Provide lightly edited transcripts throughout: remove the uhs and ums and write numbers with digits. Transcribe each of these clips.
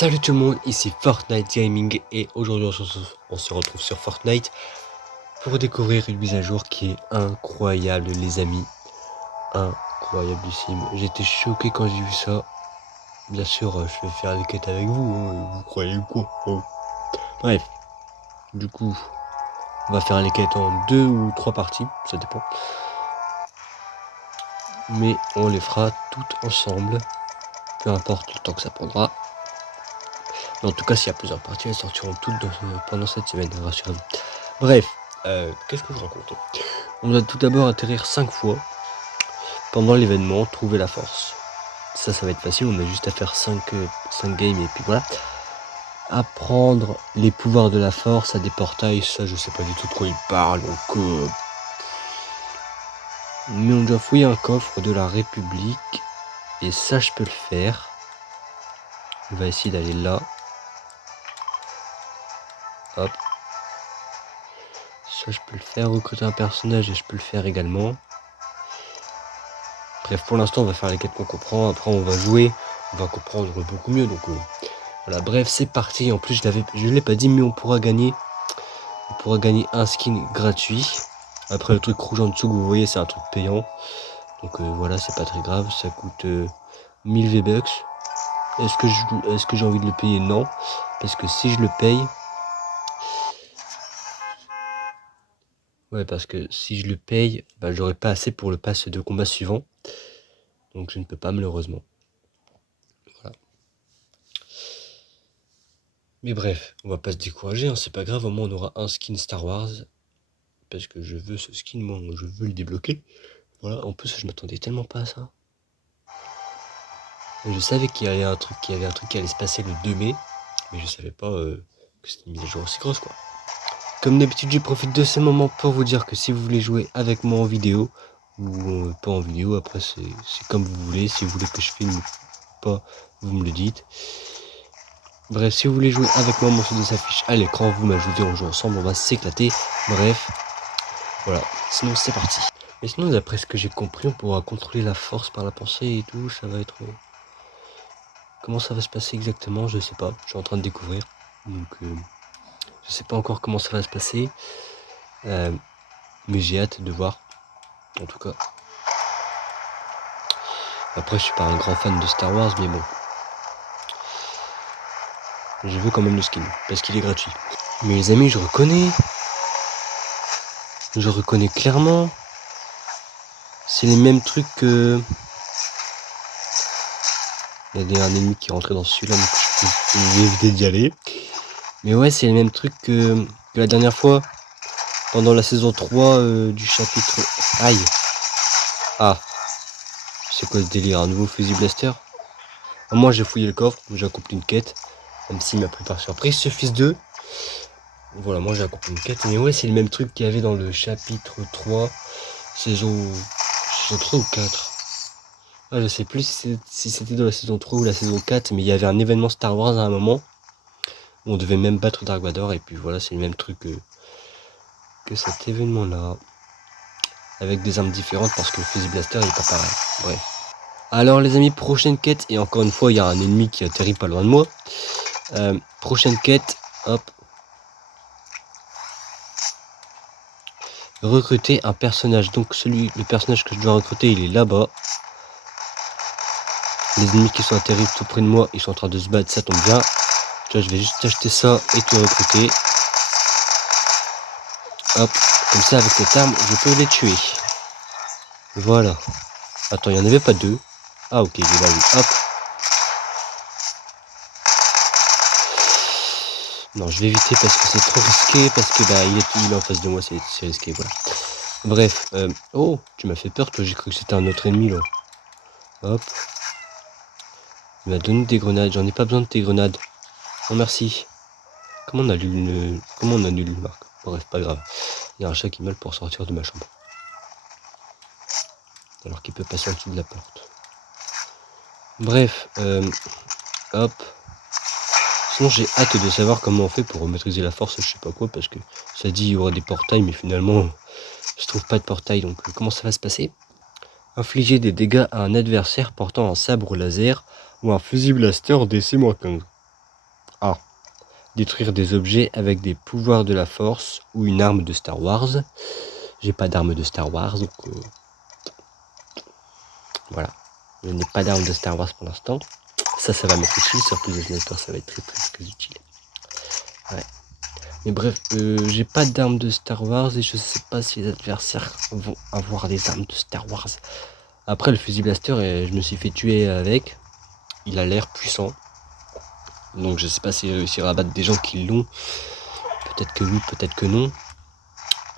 Salut tout le monde, ici Fortnite Gaming et aujourd'hui on se retrouve sur Fortnite pour découvrir une mise à jour qui est incroyable les amis. Incroyablissime. J'étais choqué quand j'ai vu ça. Bien sûr, je vais faire les quêtes avec vous, hein, vous croyez quoi oh. Bref, du coup, on va faire les quêtes en 2 ou 3 parties, ça dépend. Mais on les fera toutes ensemble, peu importe le temps que ça prendra. Mais en tout cas, s'il y a plusieurs parties, elles sortiront toutes pendant cette semaine, rassurez-vous. Bref, qu'est-ce que je raconte? On doit tout d'abord atterrir 5 fois pendant l'événement, trouver la force. Ça va être facile, on a juste à faire 5 games et puis voilà. Apprendre les pouvoirs de la force à des portails, ça je sais pas du tout de quoi il parle, donc mais on doit fouiller un coffre de la République, et ça je peux le faire. On va essayer d'aller là. Hop. Ça je peux le faire, recruter un personnage et je peux le faire également. Bref, pour l'instant on va faire les quêtes qu'on comprend, après on va jouer, on va comprendre beaucoup mieux, donc voilà, bref, c'est parti. En plus je l'ai pas dit, mais on pourra gagner un skin gratuit. Après le truc rouge en dessous que vous voyez, c'est un truc payant, donc voilà, c'est pas très grave, ça coûte 1000 V-Bucks. Est-ce que j'ai envie de le payer? Non, parce que si je le paye, bah, j'aurai pas assez pour le pass de combat suivant, donc je ne peux pas malheureusement. Voilà. Mais bref, on va pas se décourager, hein, c'est pas grave, au moins on aura un skin Star Wars, parce que je veux ce skin, moi je veux le débloquer. Voilà, en plus je m'attendais tellement pas à ça. Et je savais qu'il y avait un truc qui allait se passer le 2 mai, mais je savais pas que c'était une mise à jour aussi grosse quoi. Comme d'habitude, je profite de ce moment pour vous dire que si vous voulez jouer avec moi en vidéo, ou pas en vidéo, après c'est comme vous voulez, si vous voulez que je filme ou pas, vous me le dites. Bref, si vous voulez jouer avec moi, mon pseudo s'affiche à l'écran, vous m'ajoutez, on joue ensemble, on va s'éclater. Bref, voilà, sinon c'est parti. Mais sinon, d'après ce que j'ai compris, on pourra contrôler la force par la pensée et tout, ça va être... Comment ça va se passer exactement, je sais pas, je suis en train de découvrir. Donc, je sais pas encore comment ça va se passer, mais j'ai hâte de voir, en tout cas. Après, je suis pas un grand fan de Star Wars, mais bon. Je veux quand même le skin, parce qu'il est gratuit. Mais les amis, je reconnais clairement. C'est les mêmes trucs que... Il y a un ennemi qui est rentré dans celui-là, donc je vais éviter d'y aller. Mais ouais, c'est les mêmes trucs que la dernière fois, pendant la saison 3 du chapitre... Aïe. Ah. C'est quoi ce délire? Un nouveau fusil blaster? Moi j'ai fouillé le coffre, j'ai accompli une quête. Même s'il m'a pris par surprise, ce fils d'eux. Voilà, moi j'ai accompli une quête. Mais ouais, c'est le même truc qu'il y avait dans le chapitre 3, saison 3 ou 4. Ah, je sais plus si c'était dans la saison 3 ou la saison 4, mais il y avait un événement Star Wars à un moment. Où on devait même battre Dark Vador, et puis voilà, c'est le même truc que cet événement-là. Avec des armes différentes parce que le fusil blaster il est pas pareil. Bref. Alors les amis, prochaine quête, et encore une fois il y a un ennemi qui atterrit pas loin de moi. Prochaine quête, hop. Recruter un personnage, donc le personnage que je dois recruter il est là-bas. Les ennemis qui sont atterris tout près de moi, ils sont en train de se battre, ça tombe bien. Tu vois, je vais juste acheter ça et te recruter. Hop, comme ça avec cette arme je peux les tuer. Voilà. Attends, il n'y en avait pas deux. Ah ok, j'ai là, hop. Non, je vais éviter parce que c'est trop risqué, parce que bah il est en face de moi, c'est risqué, voilà. Bref, oh, tu m'as fait peur, toi, j'ai cru que c'était un autre ennemi, là. Hop. Il m'a donné des grenades, j'en ai pas besoin de tes grenades. Non, merci. Comment on annule une marque? Bref, pas grave. Il y a un chat qui meurt pour sortir de ma chambre. Alors qu'il peut passer en dessous de la porte. Bref, hop. Sinon j'ai hâte de savoir comment on fait pour maîtriser la force, je sais pas quoi, parce que ça dit il y aura des portails, mais finalement je trouve pas de portail, donc comment ça va se passer? Infliger des dégâts à un adversaire portant un sabre laser ou un fusil blaster DC-15. Détruire des objets avec des pouvoirs de la force ou une arme de Star Wars. J'ai pas d'arme de Star Wars, donc voilà. Je n'ai pas d'arme de Star Wars pour l'instant. Ça va m'être utile, surtout les sniper, ça va être très utile. Ouais. Mais bref, j'ai pas d'armes de Star Wars et je sais pas si les adversaires vont avoir des armes de Star Wars. Après, le fusil blaster, je me suis fait tuer avec. Il a l'air puissant. Donc je sais pas s'il réussira à battre des gens qui l'ont. Peut-être que oui, peut-être que non.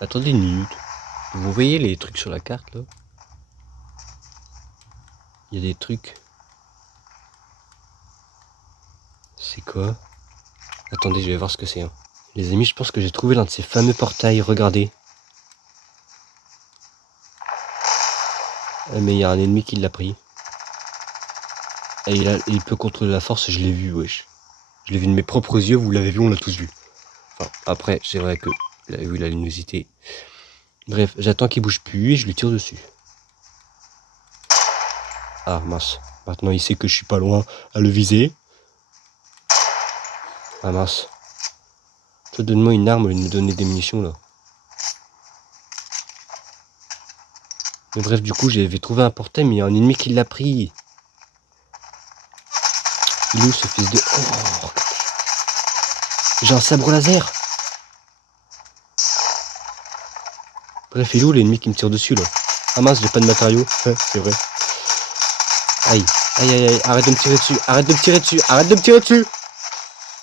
Attendez une minute. Vous voyez les trucs sur la carte là? Il y a des trucs. C'est quoi? Attendez, je vais voir ce que c'est. Hein. Les amis, je pense que j'ai trouvé l'un de ces fameux portails. Regardez. Mais il y a un ennemi qui l'a pris. Et il peut contrôler la force, je l'ai vu, wesh. Je l'ai vu de mes propres yeux, vous l'avez vu, on l'a tous vu. Enfin, après, c'est vrai que vous avez vu la luminosité. Bref, j'attends qu'il bouge plus et je lui tire dessus. Ah mince, maintenant il sait que je suis pas loin à le viser. Ah mince. Toi, donne-moi une arme au lieu de me donner des munitions là. Mais bref, du coup, j'avais trouvé un portail, mais il y a un ennemi qui l'a pris. Il est où ce fils de... Oh, j'ai un sabre laser. Bref, il est où l'ennemi qui me tire dessus là? Ah mince, j'ai pas de matériaux. C'est vrai. Aïe, aïe, arrête de me tirer dessus, arrête de me tirer dessus, arrête de me tirer dessus.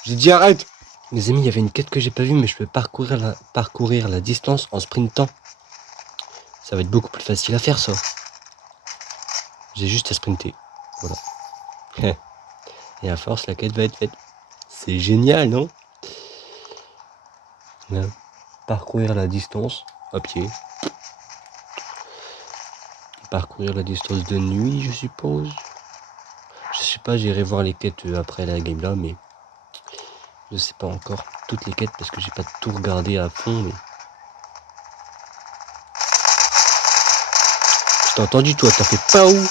J'ai dit arrête. Les amis, il y avait une quête que j'ai pas vue, mais je peux parcourir la distance en sprintant. Ça va être beaucoup plus facile à faire ça. J'ai juste à sprinter. Voilà. Et à force, la quête va être faite. C'est génial, non? Là, parcourir la distance à pied. Parcourir la distance de nuit, je suppose. Je sais pas, j'irai voir les quêtes après la game là, mais je sais pas encore toutes les quêtes parce que j'ai pas tout regardé à fond. Mais je t'ai entendu, toi, t'as fait pas où?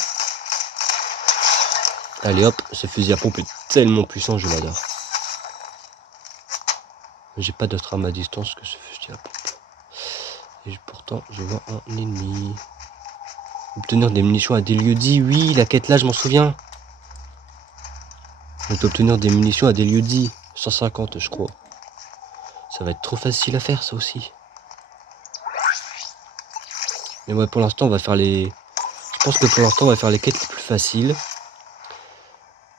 Allez hop, ce fusil à pompe est tellement puissant, je l'adore. J'ai pas d'autre arme à distance que ce fusil à pompe. Et pourtant, je vois un ennemi. Obtenir des munitions à des lieux dits. Oui, la quête là, je m'en souviens. On peut obtenir des munitions à des lieux dits. 150, je crois. Ça va être trop facile à faire, ça aussi. Mais ouais, pour l'instant, on va faire les... Je pense que pour l'instant, on va faire les quêtes les plus faciles.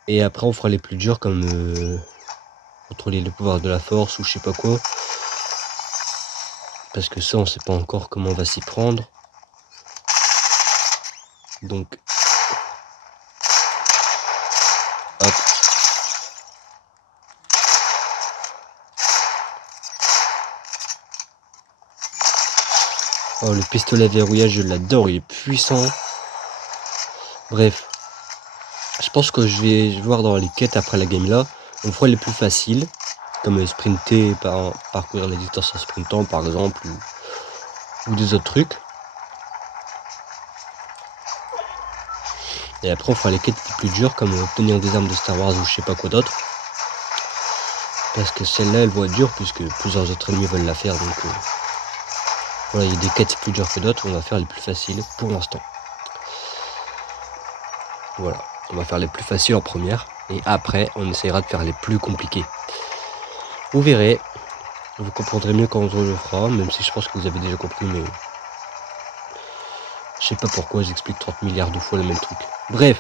Et après, on fera les plus dures comme... contrôler le pouvoir de la force ou je sais pas quoi. Parce que ça, on sait pas encore comment on va s'y prendre. Donc... Hop. Oh, le pistolet à verrouillage, je l'adore, il est puissant. Bref. Je pense que je vais voir dans les quêtes après la game là. On fera les plus faciles. Comme sprinter, parcourir la distance en sprintant par exemple. Ou des autres trucs. Et après on fera les quêtes les plus dures comme obtenir des armes de Star Wars ou je sais pas quoi d'autre. Parce que celle-là elle va être dure puisque plusieurs autres ennemis veulent la faire. Donc voilà, il y a des quêtes plus dures que d'autres. On va faire les plus faciles pour l'instant. Voilà, on va faire les plus faciles en première. Et après on essaiera de faire les plus compliqués. Vous verrez. Vous comprendrez mieux quand on le fera. Même si je pense que vous avez déjà compris. Mais je sais pas pourquoi j'explique 30 milliards de fois le même truc. Bref.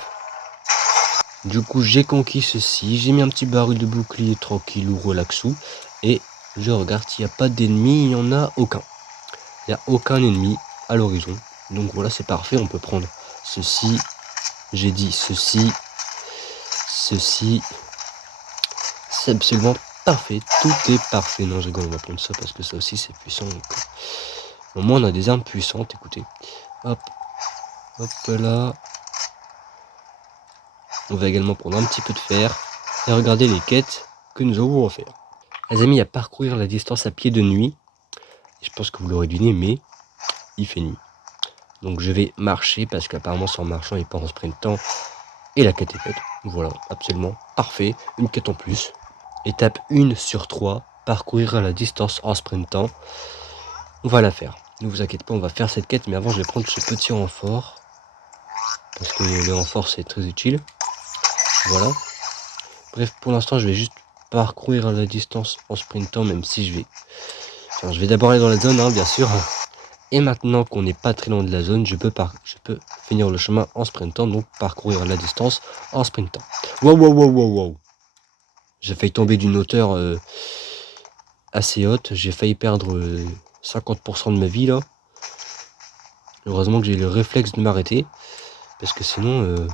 Du coup, j'ai conquis ceci. J'ai mis un petit baril de bouclier tranquille ou relaxou. Et je regarde s'il n'y a pas d'ennemis. Il n'y en a aucun. Il n'y a aucun ennemi à l'horizon. Donc voilà, c'est parfait. On peut prendre ceci. J'ai dit ceci. Ceci. C'est absolument parfait. Tout est parfait. Non, je rigole, on va prendre ça parce que ça aussi c'est puissant. Donc, au moins, on a des armes puissantes. Écoutez. Hop. Hop là. On va également prendre un petit peu de fer. Et regarder les quêtes que nous avons à faire. Les amis, à parcourir la distance à pied de nuit. Et je pense que vous l'aurez deviné, mais il fait nuit. Donc je vais marcher parce qu'apparemment c'est en marchant et pas en sprintant. Et la quête est faite. Voilà, absolument parfait. Une quête en plus. Étape 1 sur 3, parcourir la distance en sprintant. On va la faire. Ne vous inquiétez pas, on va faire cette quête, mais avant je vais prendre ce petit renfort. Parce que le renfort c'est très utile. Voilà. Bref, pour l'instant je vais juste parcourir la distance en sprintant, même si je vais d'abord aller dans la zone, hein, bien sûr. Et maintenant qu'on n'est pas très loin de la zone, je peux finir le chemin en sprintant, donc parcourir la distance en sprintant. Wow, wow, wow, wow, wow. J'ai failli tomber d'une hauteur assez haute, j'ai failli perdre 50% de ma vie là. Heureusement que j'ai le réflexe de m'arrêter, parce que sinon,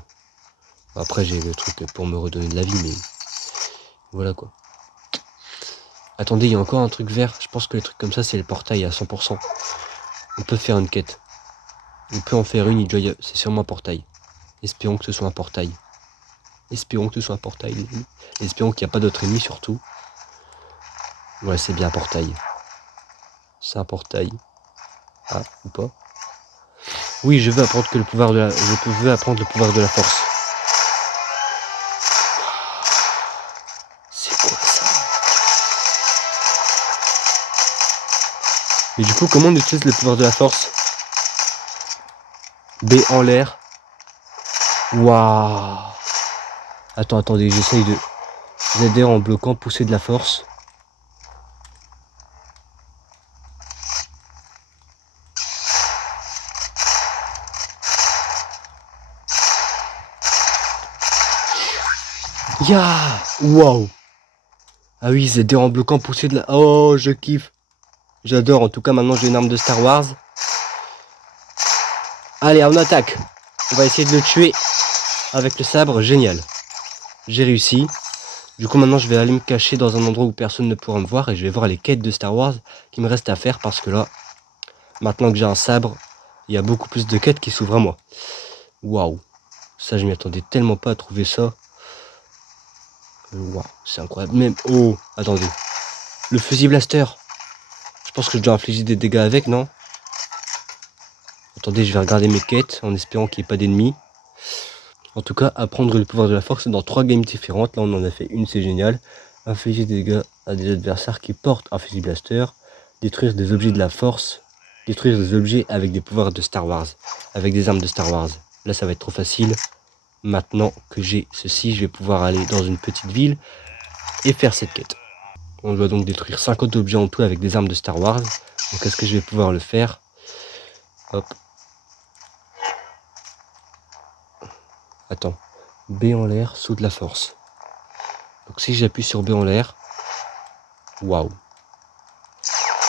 après j'ai le truc pour me redonner de la vie, mais voilà quoi. Attendez, il y a encore un truc vert, je pense que les trucs comme ça c'est le portail à 100%. On peut faire une quête. On peut en faire une, c'est sûrement un portail. Espérons que ce soit un portail. Espérons que ce soit un portail. Espérons qu'il n'y a pas d'autres ennemis surtout. Ouais, c'est bien un portail. C'est un portail. Ah, ou pas. Oui, je veux apprendre le pouvoir de la force. C'est quoi ça? Mais du coup, comment on utilise le pouvoir de la force? B en l'air. Waouh. Attendez, j'essaye de ZR en bloquant, pousser de la force. Ya. Waouh. Ah oui, ZR en bloquant, pousser de la... Oh, je kiffe. J'adore, en tout cas maintenant j'ai une arme de Star Wars. Allez, on attaque. On va essayer de le tuer avec le sabre, génial. J'ai réussi. Du coup maintenant je vais aller me cacher dans un endroit où personne ne pourra me voir et je vais voir les quêtes de Star Wars qui me restent à faire parce que là, maintenant que j'ai un sabre, il y a beaucoup plus de quêtes qui s'ouvrent à moi. Waouh, ça je m'y attendais tellement pas à trouver ça. Waouh, c'est incroyable. Même, oh, attendez. Le fusil blaster. Je pense que je dois infliger des dégâts avec, non? Attendez, je vais regarder mes quêtes en espérant qu'il n'y ait pas d'ennemis. En tout cas, apprendre le pouvoir de la force dans 3 games différentes. Là, on en a fait une, c'est génial. Infliger des dégâts à des adversaires qui portent un fusil blaster. Détruire des objets de la force. Détruire des objets avec des pouvoirs de Star Wars. Avec des armes de Star Wars. Là, ça va être trop facile. Maintenant que j'ai ceci, je vais pouvoir aller dans une petite ville et faire cette quête. On doit donc détruire 50 objets en tout avec des armes de Star Wars. Donc est-ce que je vais pouvoir le faire? Hop. Attends. B en l'air, saut de la force. Donc si j'appuie sur B en l'air, waouh.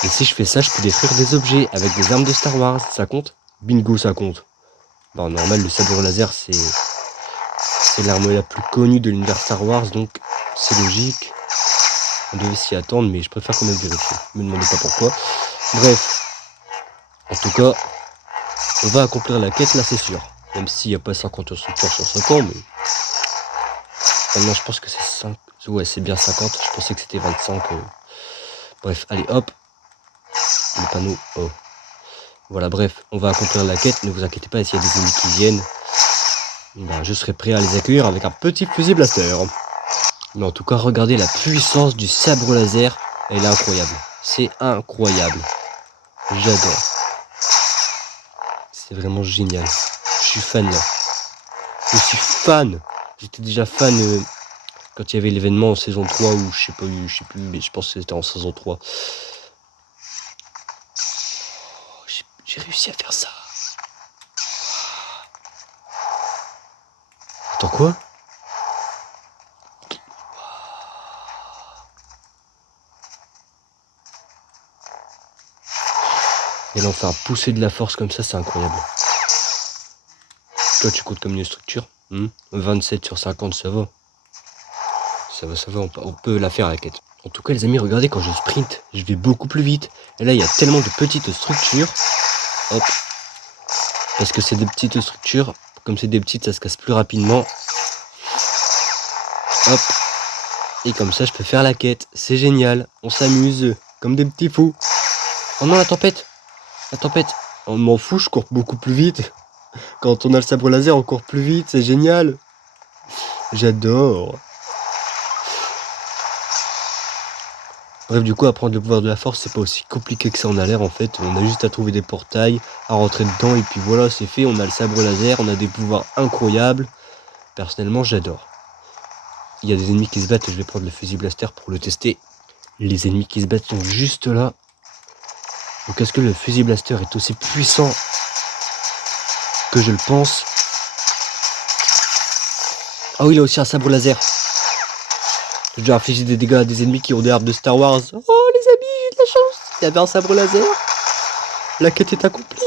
Et si je fais ça, je peux détruire des objets avec des armes de Star Wars. Ça compte? Bingo, ça compte. Bon, normal, le sabre laser, c'est l'arme la plus connue de l'univers Star Wars, donc c'est logique. On devait s'y attendre, mais je préfère quand même vérifier. Ne me demandez pas pourquoi. Bref. En tout cas, on va accomplir la quête, là, c'est sûr. Même s'il n'y a pas 50 sur 5 ans, mais... Maintenant, je pense que c'est 5... Ouais, c'est bien 50. Je pensais que c'était 25. Bref, allez, hop. Le panneau, oh. Voilà, bref, on va accomplir la quête. Ne vous inquiétez pas, s'il y a des ennemis qui viennent, ben, je serai prêt à les accueillir avec un petit fusil blaster. Mais en tout cas, regardez la puissance du sabre laser. Elle est incroyable. C'est incroyable. J'adore. C'est vraiment génial. Je suis fan là. Je suis fan. J'étais déjà fan quand il y avait l'événement en saison 3 ou je sais plus, mais je pense que c'était en saison 3. Oh, j'ai réussi à faire ça. Attends, quoi? Et là on fait un pousser de la force comme ça, c'est incroyable. Toi tu comptes comme une structure 27 sur 50, ça va. Ça va, on peut la faire la quête. En tout cas les amis, regardez, quand je sprint, je vais beaucoup plus vite. Et là il y a tellement de petites structures. Hop. Parce que c'est des petites structures. Comme c'est des petites, ça se casse plus rapidement. Hop. Et comme ça je peux faire la quête. C'est génial. On s'amuse. Comme des petits fous. Oh non, la tempête. La tempête. On m'en fout, je cours beaucoup plus vite. Quand on a le sabre laser, on court plus vite. C'est génial. J'adore. Bref, du coup, apprendre le pouvoir de la force, c'est pas aussi compliqué que ça en a l'air en fait. On a juste à trouver des portails, à rentrer dedans, et puis voilà, c'est fait. On a le sabre laser, on a des pouvoirs incroyables. Personnellement, j'adore. Il y a des ennemis qui se battent et je vais prendre le fusil blaster pour le tester. Les ennemis qui se battent sont juste là. Donc est-ce que le fusil blaster est aussi puissant que je le pense? Ah oui, il a aussi un sabre laser. J'ai déjà infligé des dégâts à des ennemis qui ont des armes de Star Wars. Oh les amis, j'ai de la chance. Il y avait un sabre laser. La quête est accomplie.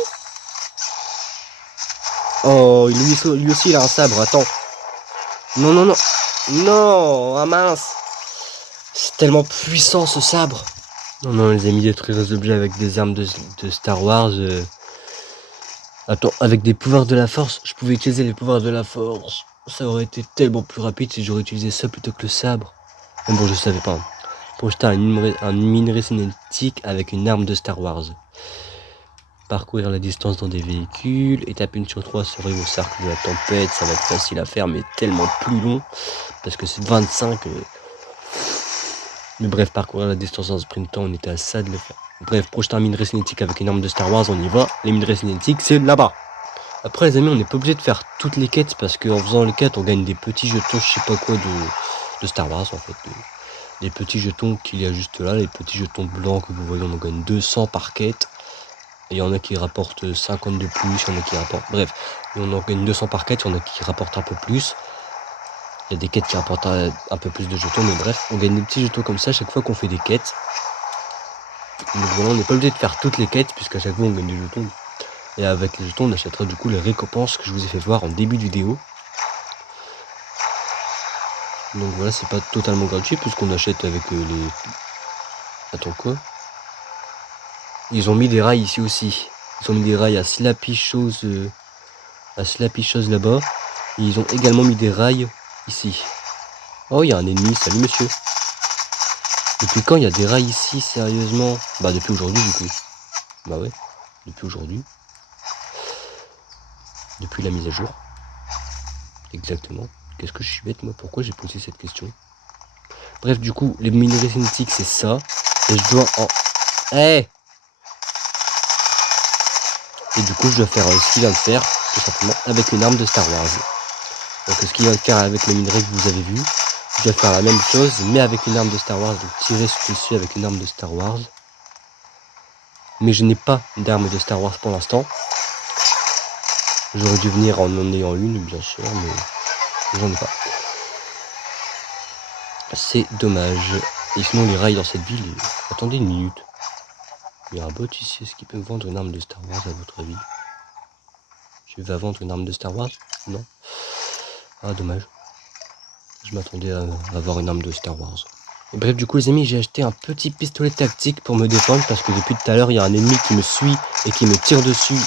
Oh, lui aussi il a un sabre, attends. Non, non, non. Non, ah mince. C'est tellement puissant ce sabre. Non, non, les amis, détruire les objets avec des armes de Star Wars. Attends, avec des pouvoirs de la force, je pouvais utiliser les pouvoirs de la force. Ça aurait été tellement plus rapide si j'aurais utilisé ça plutôt que le sabre. Mais bon, je savais pas. Projeter un minerai cinétique avec une arme de Star Wars. Parcourir la distance dans des véhicules. Étape 1 sur 3, survivre au cercle de la tempête. Ça va être facile à faire, mais tellement plus long. Parce que c'est 25. Mais bref, parcourir la distance en sprintant, on était à ça de le faire. Bref, projeter un minerai cinétique avec une arme de Star Wars, on y va. Les minerais cinétiques, c'est là-bas. Après les amis, on n'est pas obligé de faire toutes les quêtes parce qu'en faisant les quêtes, on gagne des petits jetons, je sais pas quoi, de Star Wars en fait. Des petits jetons qu'il y a juste là, les petits jetons blancs que vous voyez, on en gagne 200 par quête. Et il y en a qui rapportent 50 de plus, il y en a qui rapportent... Bref, on en gagne 200 par quête, il y en a qui rapportent un peu plus. Il y a des quêtes qui rapportent un peu plus de jetons, mais bref, on gagne des petits jetons comme ça chaque fois qu'on fait des quêtes. Donc voilà, on n'est pas obligé de faire toutes les quêtes, puisqu'à chaque fois on gagne des jetons. Et avec les jetons, on achètera du coup les récompenses que je vous ai fait voir en début de vidéo. Donc voilà, c'est pas totalement gratuit, puisqu'on achète avec les... Attends, quoi? Ils ont mis des rails ici aussi. Ils ont mis des rails à Slappy Shows là-bas. Et ils ont également mis des rails ici. Oh, il y a un ennemi, salut monsieur. Depuis quand il y a des rails ici, sérieusement? Bah depuis aujourd'hui du coup. Bah ouais, depuis aujourd'hui. Depuis la mise à jour. Exactement. Qu'est-ce que je suis bête moi? Pourquoi j'ai posé cette question? Bref, du coup, les minerais cinétiques c'est ça. Et je dois en... Eh Et du coup, je dois faire ce qu'il vient de faire, tout simplement, avec une arme de Star Wars. Donc ce qu'il vient de faire avec le minerai que vous avez vu, je dois faire la même chose, mais avec une arme de Star Wars. Donc tirer ce dessus avec une arme de Star Wars. Mais je n'ai pas d'arme de Star Wars pour l'instant. J'aurais dû venir en ayant une, bien sûr, mais j'en ai pas. C'est dommage. Et sinon, les rails dans cette ville... Attendez une minute. Il y a un bot ici, est-ce qu'il peut me vendre une arme de Star Wars à votre avis? Tu vas vendre une arme de Star Wars? Non. Ah, dommage. Je m'attendais à avoir une arme de Star Wars. Et bref, du coup, les amis, j'ai acheté un petit pistolet tactique pour me défendre parce que depuis tout à l'heure, il y a un ennemi qui me suit et qui me tire dessus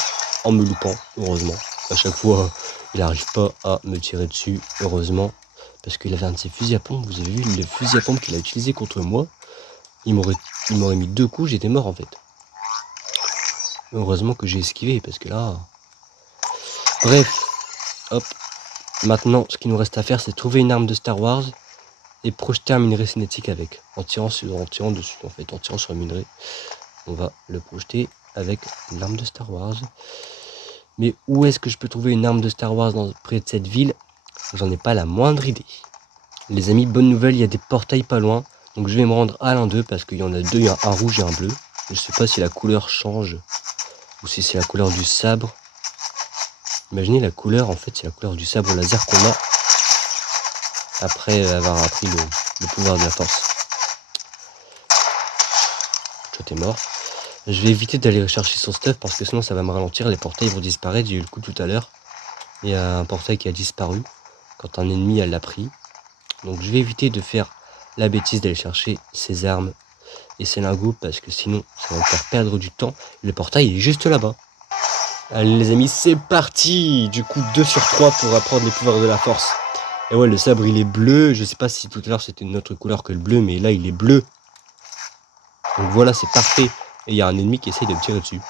en me loupant, heureusement. À chaque fois, il n'arrive pas à me tirer dessus, heureusement. Parce qu'il avait un de ses fusils à pompe. Vous avez vu le fusil à pompe qu'il a utilisé contre moi? Il m'aurait mis 2 coups, j'étais mort en fait. Heureusement que j'ai esquivé parce que là... Bref, hop. Maintenant, ce qu'il nous reste à faire, c'est trouver une arme de Star Wars et projeter un minerai cinétique avec. En tirant dessus, en fait, en tirant sur le minerai. On va le projeter avec l'arme de Star Wars. Mais où est-ce que je peux trouver une arme de Star Wars près de cette ville? J'en ai pas la moindre idée. Les amis, bonne nouvelle, il y a des portails pas loin. Donc je vais me rendre à l'un d'eux parce qu'il y en a 2, il y a un rouge et un bleu. Je sais pas si la couleur change ou si c'est la couleur du sabre. Imaginez la couleur, en fait c'est la couleur du sabre laser qu'on a après avoir appris le pouvoir de la force. Toi t'es mort. Je vais éviter d'aller chercher son stuff parce que sinon ça va me ralentir, les portails vont disparaître. J'ai eu le coup tout à l'heure. Il y a un portail qui a disparu quand un ennemi l'a pris. Donc je vais éviter de faire la bêtise d'aller chercher ses armes et ses lingots parce que sinon ça va me faire perdre du temps. Le portail est juste là-bas. Allez les amis, c'est parti. Du coup 2 sur 3 pour apprendre les pouvoirs de la force. Et ouais, le sabre il est bleu. Je sais pas si tout à l'heure c'était une autre couleur que le bleu, mais là il est bleu. Donc voilà, c'est parfait. Et il y a un ennemi qui essaye de me tirer dessus.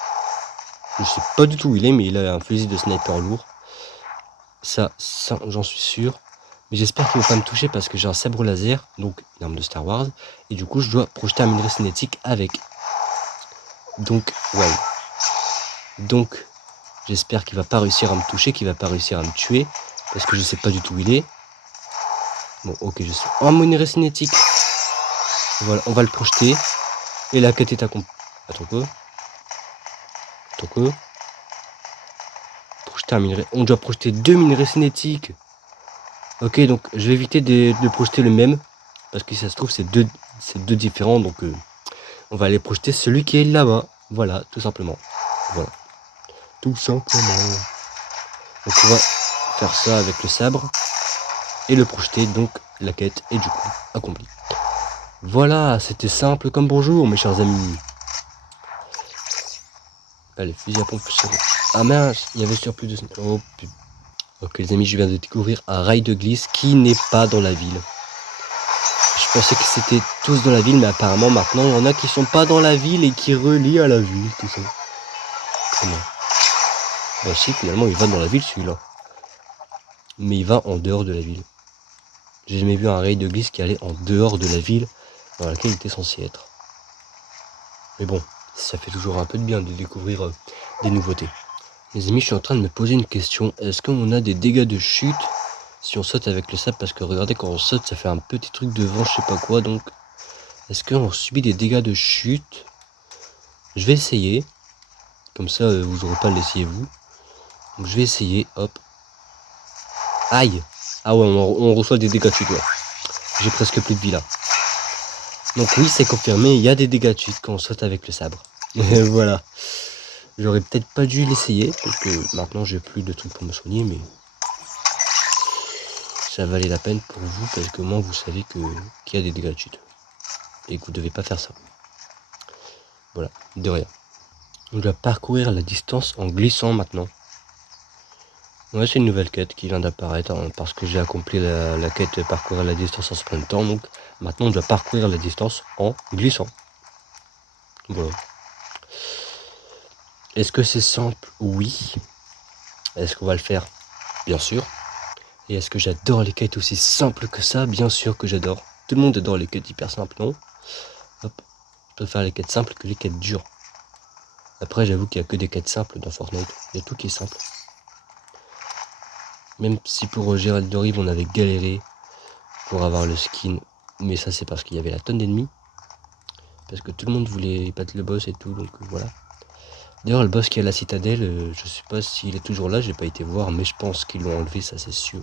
Je sais pas du tout où il est, mais il a un fusil de sniper lourd. Ça j'en suis sûr. Mais j'espère qu'il ne va pas me toucher parce que j'ai un sabre laser, donc une arme de Star Wars. Et du coup, je dois projeter un minerai cinétique avec. Donc, ouais. Donc, j'espère qu'il va pas réussir à me toucher, qu'il va pas réussir à me tuer. Parce que je sais pas du tout où il est. Bon, ok, je sais. Un minerai cinétique. Voilà, on va le projeter. Et la quête est accomplie. Attends quoi. Projeter un minerai. On doit projeter 2 minerais cinétiques. Ok, donc je vais éviter de projeter le même. Parce que si ça se trouve, c'est deux différents. Donc on va aller projeter celui qui est là-bas. Voilà, tout simplement. Voilà. Tout simplement. Donc on va faire ça avec le sabre. Et le projeter. Donc la quête est du coup accomplie. Voilà, c'était simple comme bonjour, mes chers amis. Allez, fusil à pompe. Ah mince, il y avait surplus de... Oh putain. Ok les amis, je viens de découvrir un rail de glisse qui n'est pas dans la ville. Je pensais que c'était tous dans la ville, mais apparemment maintenant il y en a qui sont pas dans la ville et qui relient à la ville, tout ça. Comment? Bah si, finalement il va dans la ville celui-là. Mais il va en dehors de la ville. J'ai jamais vu un rail de glisse qui allait en dehors de la ville dans laquelle il était censé être. Mais bon, ça fait toujours un peu de bien de découvrir des nouveautés. Les amis, je suis en train de me poser une question. Est-ce qu'on a des dégâts de chute si on saute avec le sable? Parce que regardez, quand on saute, ça fait un petit truc de vent, je sais pas quoi. Donc, est-ce qu'on subit des dégâts de chute? Je vais essayer. Comme ça, vous n'aurez pas à l'essayer vous. Donc, je vais essayer. Hop. Aïe! Ah ouais, on reçoit des dégâts de chute. Ouais. J'ai presque plus de vie là. Donc oui, c'est confirmé. Il y a des dégâts de chute quand on saute avec le sabre. Et voilà. J'aurais peut-être pas dû l'essayer. Parce que maintenant, j'ai plus de trucs pour me soigner. Mais ça valait la peine pour vous. Parce que moi, vous savez qu'il y a des dégâts de chute. Et que vous devez pas faire ça. Voilà. De rien. On doit parcourir la distance en glissant maintenant. Ouais, c'est une nouvelle quête qui vient d'apparaître hein, parce que j'ai accompli la quête de parcourir la distance en sprintant. Donc maintenant on doit parcourir la distance en glissant. Voilà. Est-ce que c'est simple? Oui. Est-ce qu'on va le faire? Bien sûr. Et est-ce que j'adore les quêtes aussi simples que ça? Bien sûr que j'adore. Tout le monde adore les quêtes hyper simples, non? Hop. Je préfère les quêtes simples que les quêtes dures. Après j'avoue qu'il n'y a que des quêtes simples dans Fortnite. Il y a tout qui est simple. Même si pour Gérald de Rive on avait galéré pour avoir le skin. Mais ça c'est parce qu'il y avait la tonne d'ennemis. Parce que tout le monde voulait battre le boss et tout, donc voilà. D'ailleurs le boss qui est à la citadelle, je sais pas s'il est toujours là, j'ai pas été voir, mais je pense qu'ils l'ont enlevé, ça c'est sûr.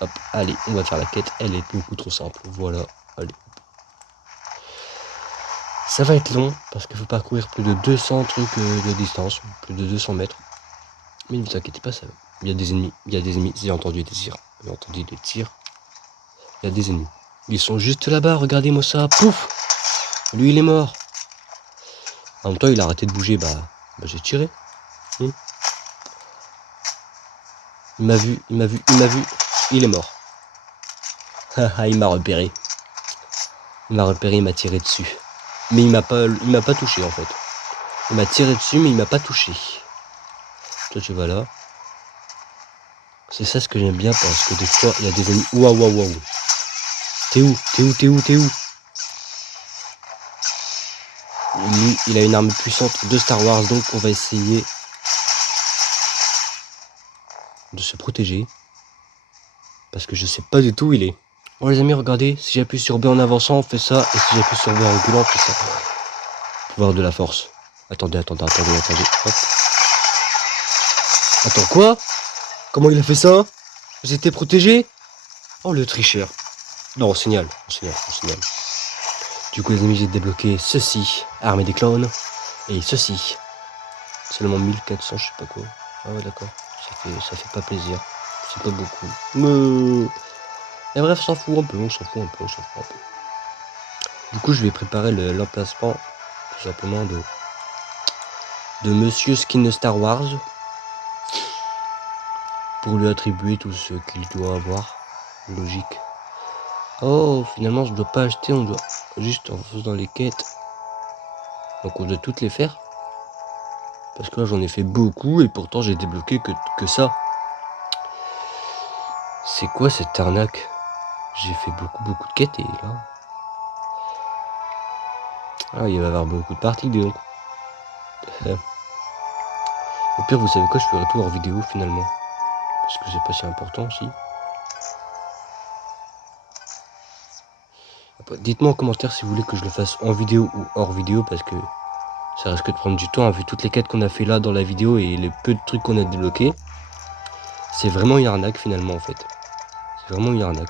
Hop, allez, on va faire la quête, elle est beaucoup trop simple, voilà, allez. Ça va être long, parce qu'il faut parcourir plus de 200 trucs de distance, plus de 200 mètres. Mais ne vous inquiétez pas, ça va. Il y a des ennemis, j'ai entendu des tirs, Il y a des ennemis. Ils sont juste là-bas, regardez-moi ça, pouf! Lui il est mort. En même temps il a arrêté de bouger, bah j'ai tiré. Il m'a vu, il est mort. Haha, il m'a repéré. Il m'a tiré dessus. Mais il m'a pas touché en fait. Il m'a tiré dessus mais il m'a pas touché. Toi tu vas là. C'est ça ce que j'aime bien parce que des fois il y a des ennemis. Waouh. T'es où? Lui, il a une arme puissante de Star Wars, donc on va essayer de se protéger. Parce que je sais pas du tout où il est. Bon les amis, regardez, si j'appuie sur B en avançant, on fait ça, et si j'appuie sur B en reculant, on fait ça. Pouvoir de la force. Attendez. Hop. Attends, quoi? Comment il a fait ça? J'étais protégé? Oh le tricheur. Non, on signale. Du coup les amis, j'ai débloqué ceci, armée des clones, et ceci. Seulement 1400, je sais pas quoi. Ah ouais d'accord, ça fait pas plaisir. C'est pas beaucoup. Mais... Et bref, on s'en fout un peu. Du coup, je vais préparer l'emplacement, tout simplement, de Monsieur Skin Star Wars. Pour lui attribuer tout ce qu'il doit avoir. Logique. Oh, finalement, je dois pas acheter, on doit juste en faisant les quêtes. Donc on doit toutes les faire. Parce que là, j'en ai fait beaucoup et pourtant, j'ai débloqué que ça. C'est quoi cette arnaque? J'ai fait beaucoup de quêtes et là... Ah, il va y avoir beaucoup de parties, dis donc. Au pire, vous savez quoi, je ferai tout hors vidéo finalement. Parce que c'est pas si important aussi. Dites-moi en commentaire si vous voulez que je le fasse en vidéo ou hors vidéo, parce que ça risque de prendre du temps, vu toutes les quêtes qu'on a fait là dans la vidéo et les peu de trucs qu'on a débloqués. C'est vraiment une arnaque finalement en fait. C'est vraiment une arnaque.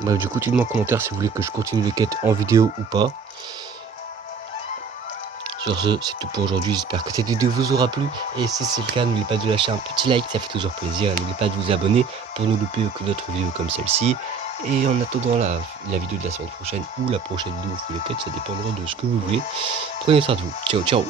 Bref, du coup, dites-moi en commentaire si vous voulez que je continue les quêtes en vidéo ou pas. Sur ce, c'est tout pour aujourd'hui. J'espère que cette vidéo vous aura plu. Et si c'est le cas, n'oubliez pas de lâcher un petit like, ça fait toujours plaisir. N'oubliez pas de vous abonner pour ne louper aucune autre vidéo comme celle-ci. Et en attendant la vidéo de la semaine prochaine ou la prochaine vidéo, vous les quêtes, ça dépendra de ce que vous voulez. Prenez soin de vous. Ciao, ciao.